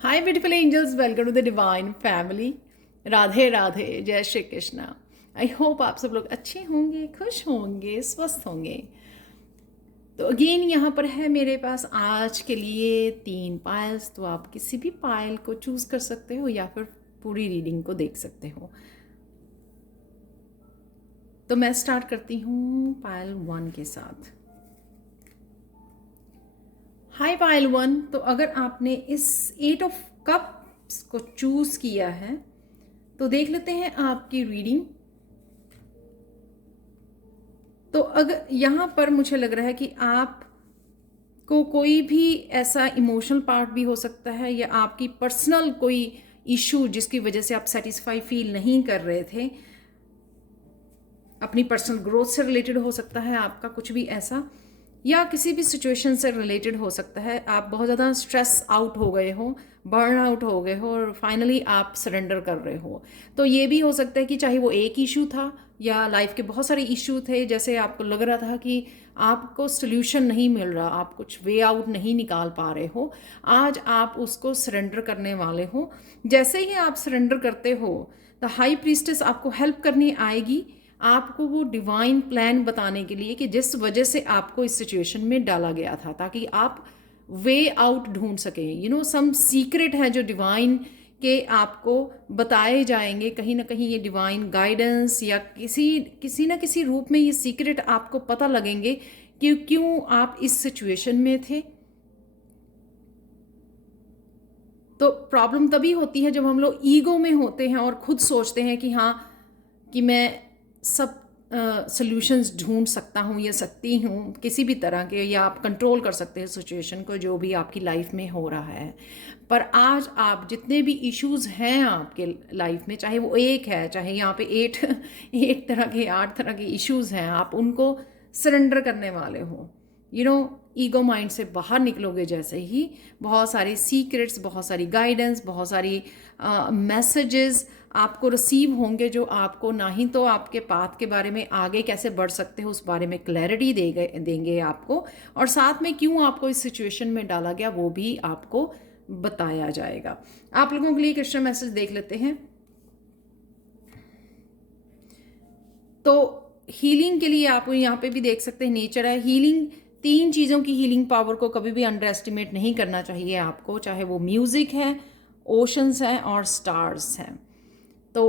Hi beautiful angels, welcome to the divine family. Radhe Radhe, Jai Shri Krishna. I hope आप सब लोग अच्छे होंगे, खुश होंगे, स्वस्थ होंगे। तो अगेन यहाँ पर है मेरे पास आज के लिए 3 पायल्स। तो आप किसी भी पायल को चूज कर सकते हो या फिर पूरी रीडिंग को देख सकते हो। तो मैं स्टार्ट करती हूँ पायल 1 के साथ। हाय पायल 1। तो अगर आपने इस 8 ऑफ कप्स को चूज किया है तो देख लेते हैं आपकी रीडिंग। तो अगर यहाँ पर मुझे लग रहा है कि आप को कोई भी ऐसा इमोशनल पार्ट भी हो सकता है या आपकी पर्सनल कोई इशू जिसकी वजह से आप सेटिस्फाई फील नहीं कर रहे थे, अपनी पर्सनल ग्रोथ से रिलेटेड हो सकता है आपका कुछ भी ऐसा, या किसी भी सिचुएशन से रिलेटेड हो सकता है। आप बहुत ज़्यादा स्ट्रेस आउट हो गए हो, बर्न आउट हो गए हो और फाइनली आप सरेंडर कर रहे हो। तो ये भी हो सकता है कि चाहे वो एक इशू था या लाइफ के बहुत सारे इशू थे, जैसे आपको लग रहा था कि आपको सोल्यूशन नहीं मिल रहा, आप कुछ वे आउट नहीं निकाल पा रहे हो। आज आप उसको सरेंडर करने वाले हो। जैसे ही आप सरेंडर करते हो, द हाई प्रीस्टेस आपको हेल्प करनी आएगी, आपको वो डिवाइन प्लान बताने के लिए कि जिस वजह से आपको इस सिचुएशन में डाला गया था, ताकि आप वे आउट ढूंढ सकें। सम सीक्रेट है जो डिवाइन के आपको बताए जाएंगे। कहीं ना कहीं ये डिवाइन गाइडेंस या किसी ना किसी रूप में ये सीक्रेट आपको पता लगेंगे कि क्यों आप इस सिचुएशन में थे। तो प्रॉब्लम तभी होती है जब हम लोग ईगो में होते हैं और खुद सोचते हैं कि हाँ, कि मैं सब सॉल्यूशंस ढूंढ सकता हूँ या सकती हूँ किसी भी तरह के, या आप कंट्रोल कर सकते हैं सिचुएशन को जो भी आपकी लाइफ में हो रहा है। पर आज आप जितने भी इश्यूज हैं आपके लाइफ में, चाहे वो एक है, चाहे यहाँ पे 8 8 तरह के 8 तरह के इश्यूज हैं, आप उनको सरेंडर करने वाले हो। ईगो माइंड से बाहर निकलोगे जैसे ही, बहुत सारी सीक्रेट्स, बहुत सारी गाइडेंस, बहुत सारी मैसेजेस आपको रिसीव होंगे जो आपको ना ही तो आपके पाथ के बारे में आगे कैसे बढ़ सकते हो उस बारे में क्लैरिटी देंगे आपको, और साथ में क्यों आपको इस सिचुएशन में डाला गया वो भी आपको बताया जाएगा। आप लोगों के लिए क्वेश्चन मैसेज देख लेते हैं। तो हीलिंग के लिए आप यहाँ पे भी देख सकते हैं, नेचर है हीलिंग। 3 चीज़ों की हीलिंग पावर को कभी भी अंडर एस्टिमेट नहीं करना चाहिए आपको, चाहे वो म्यूज़िक है, ओशंस हैं और स्टार्स हैं। तो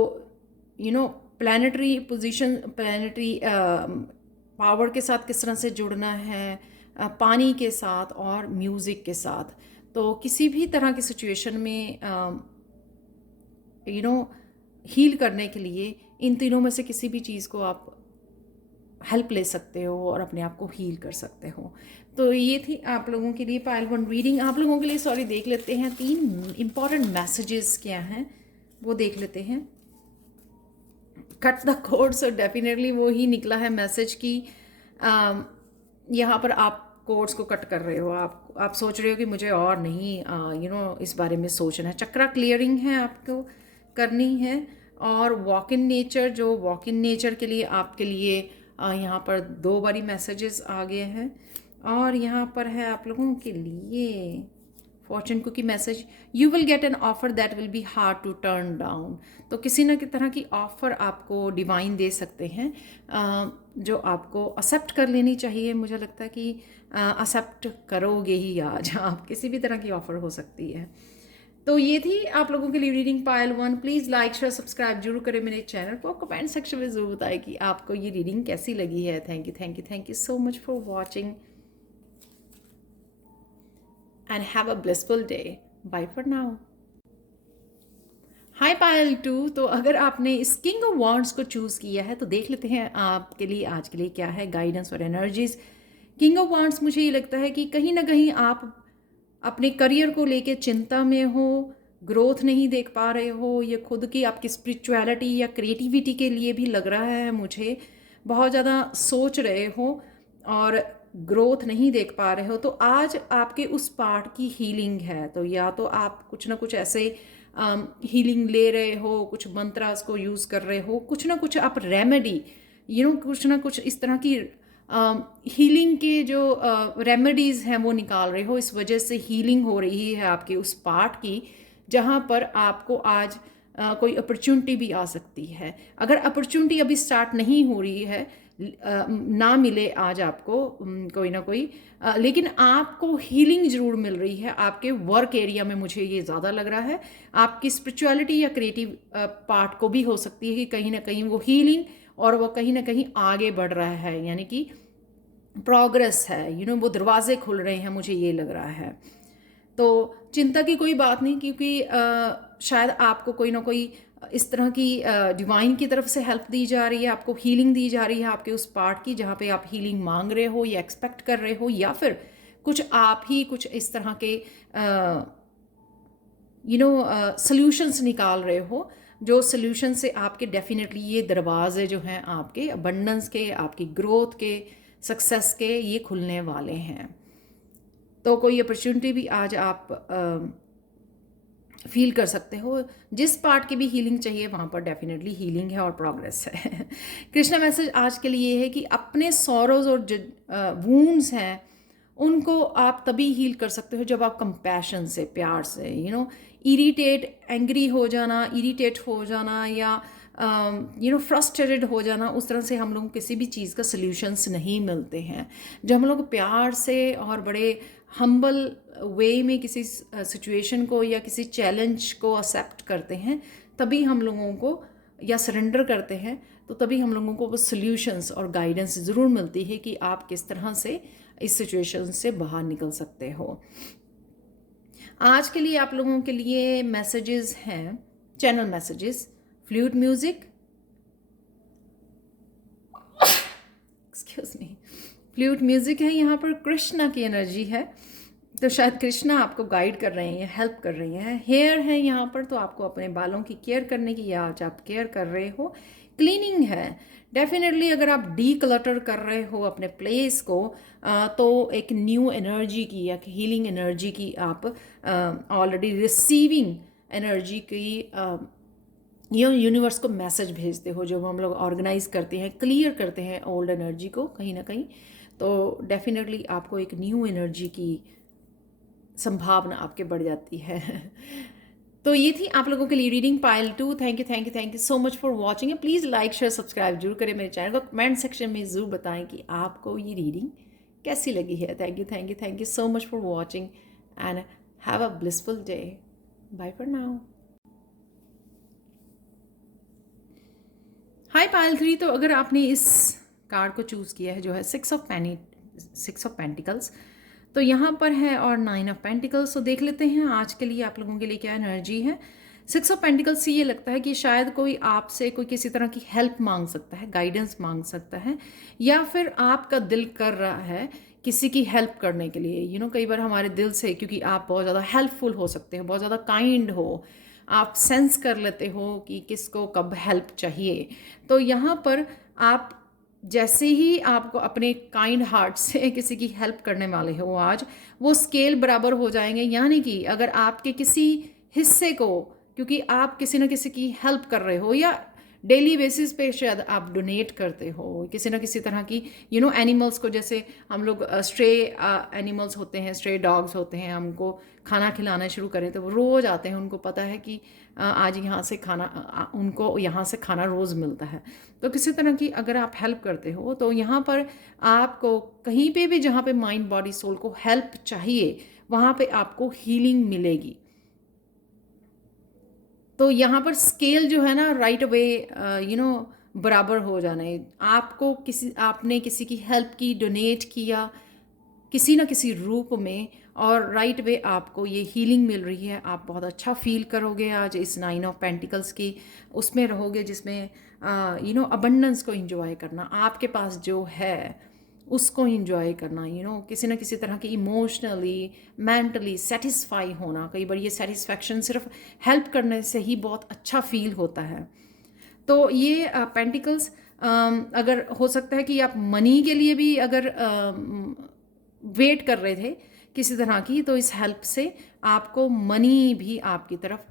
प्लानिटरी पोजीशन, प्लानिटरी पावर के साथ किस तरह से जुड़ना है, पानी के साथ और म्यूज़िक के साथ। तो किसी भी तरह की सिचुएशन में हील करने के लिए इन तीनों में से किसी भी चीज़ को आप हेल्प ले सकते हो और अपने आप को हील कर सकते हो। तो ये थी आप लोगों के लिए पायल 1 रीडिंग। आप लोगों के लिए देख लेते हैं 3 इंपॉर्टेंट मैसेजेस क्या हैं वो देख लेते हैं। कट द कोड्स, और डेफिनेटली वो ही निकला है मैसेज की यहाँ पर आप कोड्स को कट कर रहे हो। आप सोच रहे हो कि मुझे और नहीं इस बारे में सोचना है। चक्रा क्लियरिंग है आपको करनी है। और वॉक इन नेचर, जो वॉक इन नेचर के लिए आपके लिए यहाँ पर 2 बारी मैसेजेस आ गए हैं। और यहाँ पर है आप लोगों के लिए fortune cookie message, you will get an offer that will be hard to turn down. तो किसी न किसी तरह की ऑफ़र आपको डिवाइन दे सकते हैं जो आपको एक्सेप्ट कर लेनी चाहिए। मुझे लगता है कि एक्सेप्ट करोगे ही आज आप, किसी भी तरह की ऑफ़र हो सकती है। तो ये थी आप लोगों के लिए reading Payal 1। Please like share subscribe जरूर करें मेरे चैनल को। कमेंट सेक्शन में ज़रूर बताएं कि आपको ये रीडिंग कैसी लगी है। Thank you so much for watching and have a blissful day. Bye for now. हाय पायल 2। तो अगर आपने इस किंग ऑफ वॉन्ड्स को चूज़ किया है तो देख लेते हैं आपके लिए आज के लिए क्या है गाइडेंस और एनर्जीज। किंग ऑफ वॉन्ड्स, मुझे ये लगता है कि कहीं ना कहीं आप अपने करियर को लेके चिंता में हो, ग्रोथ नहीं देख पा रहे हो, या खुद की आपकी स्पिरिचुअलिटी या क्रिएटिविटी के लिए भी लग रहा है मुझे, बहुत ज़्यादा सोच रहे हो और ग्रोथ नहीं देख पा रहे हो। तो आज आपके उस पार्ट की हीलिंग है। तो या तो आप कुछ ना कुछ ऐसे हीलिंग ले रहे हो, कुछ मंत्रास को यूज़ कर रहे हो, कुछ ना कुछ आप रेमेडी कुछ ना कुछ इस तरह की हीलिंग के जो रेमेडीज़ हैं वो निकाल रहे हो, इस वजह से हीलिंग हो रही है आपके उस पार्ट की जहाँ पर आपको आज कोई अपॉर्चुनिटी भी आ सकती है। अगर अपॉर्चुनिटी अभी स्टार्ट नहीं हो रही है, ना मिले आज आपको कोई ना कोई, लेकिन आपको हीलिंग ज़रूर मिल रही है आपके वर्क एरिया में, मुझे ये ज़्यादा लग रहा है। आपकी स्पिरिचुअलिटी या क्रिएटिव पार्ट को भी हो सकती है कि कहीं ना कहीं वो हीलिंग और वो कहीं ना कहीं आगे बढ़ रहा है, यानी कि प्रोग्रेस है, वो दरवाजे खुल रहे हैं, मुझे ये लग रहा है। तो चिंता की कोई बात नहीं, क्योंकि शायद आपको कोई ना कोई इस तरह की डिवाइन की तरफ से हेल्प दी जा रही है, आपको हीलिंग दी जा रही है आपके उस पार्ट की जहाँ पे आप हीलिंग मांग रहे हो या एक्सपेक्ट कर रहे हो, या फिर कुछ आप ही कुछ इस तरह के सॉल्यूशंस निकाल रहे हो, जो सॉल्यूशन से आपके डेफिनेटली ये दरवाजे जो हैं आपके अबंडेंस के, आपकी ग्रोथ के, सक्सेस के, ये खुलने वाले हैं। तो कोई अपॉर्चुनिटी भी आज आप फील कर सकते हो। जिस पार्ट की भी हीलिंग चाहिए वहाँ पर डेफिनेटली हीलिंग है और प्रोग्रेस है। कृष्णा मैसेज आज के लिए है कि अपने सॉरोज और जो वूंड्स हैं उनको आप तभी हील कर सकते हो जब आप कंपैशन से, प्यार से, इरिटेट, एंग्री हो जाना, इरिटेट हो जाना या फ्रस्ट्रेटेड हो जाना, उस तरह से हम लोग किसी भी चीज़ का सल्यूशंस नहीं मिलते हैं। जब हम लोग प्यार से और बड़े हम्बल वे में किसी सिचुएशन को या किसी चैलेंज को एक्सेप्ट करते हैं, तभी हम लोगों को, या सरेंडर करते हैं, तो तभी हम लोगों को वो सल्यूशंस और गाइडेंस ज़रूर मिलती है कि आप किस तरह से इस सिचुएशन से बाहर निकल सकते हो। आज के लिए आप लोगों के लिए मैसेजेस हैं, channel messages, flute music, excuse me, flute music है, यहाँ पर कृष्णा की एनर्जी है, तो शायद कृष्णा आपको गाइड कर रहे हैं, हेल्प कर रही हैं। हेयर है यहाँ पर, तो आपको अपने बालों की केयर करने की, या आज आप केयर कर रहे हो। क्लीनिंग है डेफिनेटली, अगर आप डी क्लटर कर रहे हो अपने प्लेस को, तो एक न्यू एनर्जी की या हीलिंग एनर्जी की आप ऑलरेडी रिसीविंग एनर्जी की यूनिवर्स को मैसेज भेजते हो। जब हम लोग ऑर्गेनाइज करते हैं, क्लियर करते हैं ओल्ड एनर्जी को कहीं ना कहीं, तो डेफिनेटली आपको एक न्यू एनर्जी की संभावना आपके बढ़ जाती है। तो ये थी आप लोगों के लिए reading pile 2। Thank you so much for watching. Please like share subscribe जरूर करें मेरे चैनल को। कमेंट सेक्शन में ज़रूर बताएं कि आपको ये रीडिंग कैसी लगी है। Thank you so much for watching and have a blissful day. Bye for now. Hi pile 3। तो अगर आपने इस कार्ड को चूज़ किया है जो है 6 ऑफ पेंटिकल्स, तो यहाँ पर है और 9 ऑफ पेंटिकल्स। तो देख लेते हैं आज के लिए आप लोगों के लिए क्या एनर्जी है। 6 ऑफ पेंटिकल्स से ये लगता है कि शायद कोई आपसे कोई किसी तरह की हेल्प मांग सकता है, गाइडेंस मांग सकता है, या फिर आपका दिल कर रहा है किसी की हेल्प करने के लिए। कई बार हमारे दिल से, क्योंकि आप बहुत ज़्यादा हेल्पफुल हो सकते हो, बहुत ज़्यादा काइंड हो, आप सेंस कर लेते हो कि किसको कब हेल्प चाहिए, तो यहाँ पर आप जैसे ही आपको अपने काइंड हार्ट से किसी की हेल्प करने वाले हो आज, वो स्केल बराबर हो जाएंगे। यानी कि अगर आपके किसी हिस्से को, क्योंकि आप किसी न किसी की हेल्प कर रहे हो या डेली बेसिस पे शायद आप डोनेट करते हो किसी न किसी तरह की, एनिमल्स को, जैसे हम लोग स्ट्रे एनिमल्स होते हैं, स्ट्रे डॉग्स होते हैं, हमको खाना खिलाना शुरू करें तो वो रोज़ आते हैं, उनको पता है कि आज यहाँ से खाना, उनको यहाँ से खाना रोज़ मिलता है। तो किसी तरह की अगर आप हेल्प करते हो, तो यहाँ पर आपको कहीं पे भी जहाँ पे माइंड बॉडी सोल को हेल्प चाहिए, वहाँ पे आपको हीलिंग मिलेगी। तो यहाँ पर स्केल जो है ना, राइट अवे बराबर हो जाना है। आपने किसी की हेल्प की, डोनेट किया किसी न किसी रूप में, और राइट वे आपको ये हीलिंग मिल रही है। आप बहुत अच्छा फील करोगे आज इस 9 ऑफ पेंटिकल्स की, उसमें रहोगे जिसमें अबंडेंस को एंजॉय करना, आपके पास जो है उसको एंजॉय करना, किसी न किसी तरह की इमोशनली, मेंटली सेटिस्फाई होना। कई बार ये सेटिस्फैक्शन सिर्फ हेल्प करने से ही बहुत अच्छा फील होता है। तो ये पेंटिकल्स, अगर हो सकता है कि आप मनी के लिए भी अगर वेट कर रहे थे किसी तरह की, तो इस हेल्प से आपको मनी भी आपकी तरफ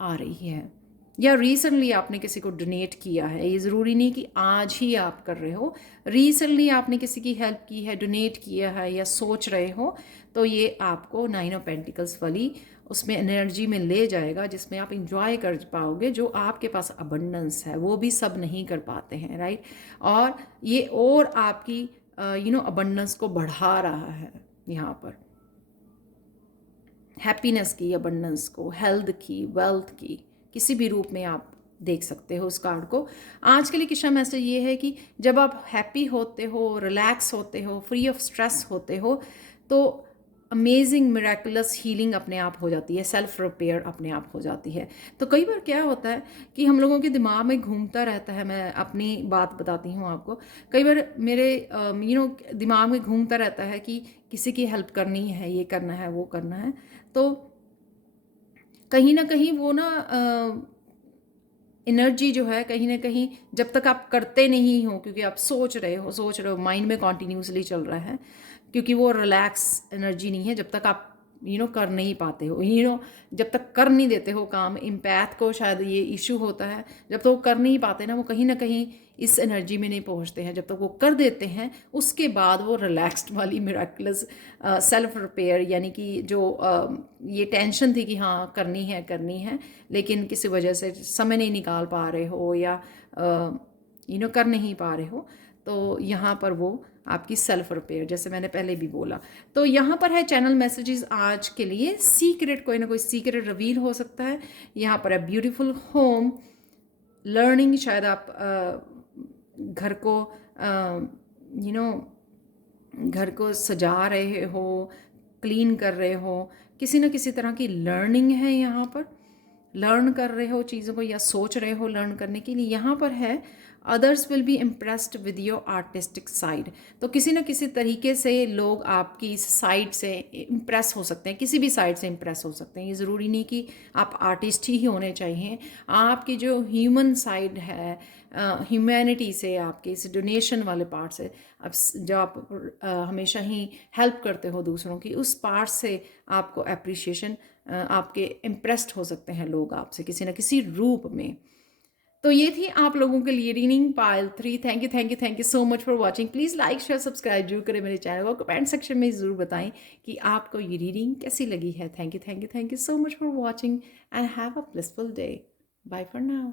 आ रही है। या रिसेंटली आपने किसी को डोनेट किया है, ये ज़रूरी नहीं कि आज ही आप कर रहे हो, रिसेंटली आपने किसी की हेल्प की है, डोनेट किया है या सोच रहे हो, तो ये आपको 9 ऑफ पेंटिकल्स वाली उसमें एनर्जी में ले जाएगा, जिसमें आप इंजॉय कर पाओगे जो आपके पास अबंडेंस है, वो भी सब नहीं कर पाते हैं, राइट। और ये और आपकी अबंडेंस को बढ़ा रहा है यहाँ पर, हैप्पीनेस की, अबंडेंस को, हेल्थ की, वेल्थ की, किसी भी रूप में आप देख सकते हो उस कार्ड को। आज के लिए कृष्णा मैसेज ये है कि जब आप हैप्पी होते हो, रिलैक्स होते हो, फ्री ऑफ स्ट्रेस होते हो, तो अमेजिंग मिराकुलस हीलिंग अपने आप हो जाती है, सेल्फ रिपेयर अपने आप हो जाती है। तो कई बार क्या होता है कि हम लोगों के दिमाग में घूमता रहता है, मैं अपनी बात बताती हूँ आपको, कई बार मेरे दिमाग में घूमता रहता है कि किसी की हेल्प करनी है, ये करना है, वो करना है, तो कहीं ना कहीं वो ना एनर्जी जो है कहीं ना कहीं जब तक आप करते नहीं हो, क्योंकि आप सोच रहे हो माइंड में कॉन्टीन्यूसली चल रहा है, क्योंकि वो रिलैक्स एनर्जी नहीं है, जब तक आप कर नहीं पाते हो, जब तक कर नहीं देते हो काम। इम्पैथ को शायद ये इशू होता है, जब तक वो कर नहीं पाते ना, वो कहीं ना कहीं इस एनर्जी में नहीं पहुंचते हैं। जब तक वो कर देते हैं उसके बाद वो रिलैक्स्ड वाली मिराकुलस सेल्फ रिपेयर, यानी कि जो ये टेंशन थी कि हाँ करनी है लेकिन किसी वजह से समय नहीं निकाल पा रहे हो या कर नहीं पा रहे हो, तो यहाँ पर वो आपकी सेल्फ रिपेयर, जैसे मैंने पहले भी बोला। तो यहाँ पर है चैनल मैसेजेस आज के लिए, सीक्रेट, कोई ना कोई सीक्रेट रिवील हो सकता है। यहाँ पर है ब्यूटीफुल होम, लर्निंग, शायद आप घर को घर को सजा रहे हो, क्लीन कर रहे हो, किसी न किसी तरह की लर्निंग है यहाँ पर, लर्न कर रहे हो चीज़ों को या सोच रहे हो लर्न करने के लिए। यहाँ पर है others will be impressed with your artistic side, तो किसी न किसी तरीके से लोग आपकी इस साइड से इम्प्रेस हो सकते हैं, किसी भी साइड से इम्प्रेस हो सकते हैं। ये ज़रूरी नहीं कि आप आर्टिस्ट ही होने चाहिए, आपकी जो ह्यूमन साइड है, ह्यूमैनिटी से, आपके इस डोनेशन वाले पार्ट से, अब जो आप हमेशा ही हेल्प करते हो दूसरों की, उस पार्ट से आपको अप्रिशिएशन, आपके इम्प्रेस्ड हो सकते हैं लोग आपसे किसी न किसी रूप में। तो ये थी आप लोगों के लिए reading pile 3। Thank you so much for watching. Please like share subscribe जरूर करें मेरे चैनल को, कमेंट सेक्शन में ज़रूर बताएं कि आपको ये रीडिंग कैसी लगी है। Thank you so much for watching and have a blissful day. Bye for now.